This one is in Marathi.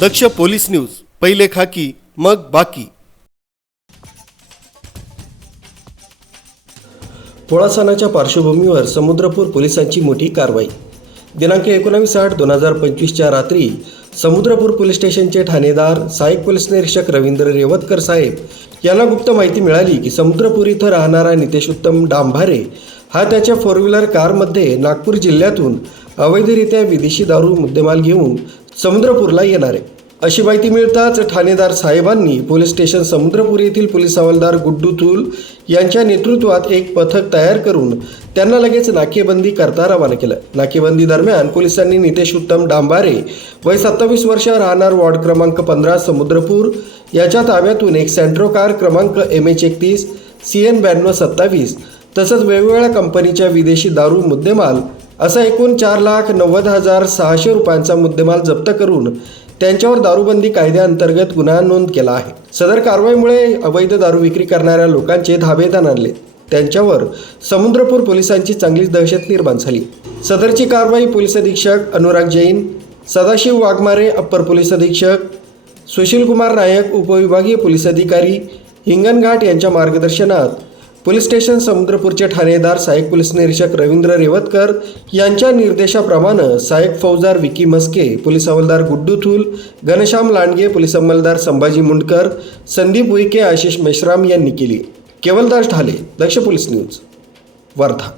दक्ष पोलीस न्यूज पहिले खाकी मग बाकी. पोळा सणाच्या पार्श्वभूमीवर समुद्रपूर पोलिसांची मोठी कारवाई. दिनांक एकोणावीस आठ दोन हजार पंचवीसच्या रात्री समुद्रपूर पोलीस स्टेशनचे ठाणेदार सहाय्यक पोलीस निरीक्षक रवींद्र रेवतकर साहेब यांना गुप्त माहिती मिळाली की समुद्रपूर इथं राहणारा नितेश उत्तम डांभारे हा त्याच्या फोर व्हीलर कारमध्ये नागपूर जिल्ह्यातून अवैधरित्या विदेशी दारू मुद्देमाल घेऊन समुद्रपूरला येणार. आहे अशी माहिती मिळताच ठाणेदार साहेबांनी पोलीस स्टेशन समुद्रपूर येथील पोलीस हवालदार गुड्डू थूल यांच्या नेतृत्वात एक पथक तयार करून त्यांना लगेच नाकेबंदी करता रवाना केलं. नाकेबंदी दरम्यान पोलिसांनी नितेश उत्तम डांबारे वय सत्तावीस वर्ष राहणार वॉर्ड क्रमांक पंधरा समुद्रपूर. याच्या ताब्यातून एक सेंट्रो कार क्रमांक एम एच एकतीस सी एन ब्याण्णव सत्तावीस तसंच वेगवेगळ्या कंपनीच्या विदेशी दारू मुद्देमाल असा एकूण चार लाख नव्वद हजार सहाशे रुपयांचा मुद्देमाल जप्त करून त्यांच्यावर दारूबंदी कायद्याअंतर्गत गुन्हा नोंद केला आहे. सदर कारवाईमुळे अवैध दारू विक्री करणाऱ्या लोकांचे धाबेदान आणले. त्यांच्यावर समुद्रपूर पोलिसांची चांगलीच दहशत निर्माण झाली. सदरची कारवाई पोलीस अधीक्षक अनुराग जैन सदाशिव वाघमारे अप्पर पोलीस अधीक्षक सुशीलकुमार नायक उपविभागीय पोलीस अधिकारी हिंगणघाट यांच्या मार्गदर्शनात पोलीस स्टेशन समुद्रपूरचे ठाणेदार सहाय्यक पोलीस निरीक्षक रवींद्र रेवतकर यांच्या निर्देशाप्रमाणे सहाय्यक फौजदार विकी मस्के पोलीस हवालदार गुड्डू थूल घनश्याम लांडगे पोलीस अंमलदार संभाजी मुंडकर संदीप उईके आशिष मेश्राम यांनी केली. Kevaldas Dhale Daksh police news Wardha.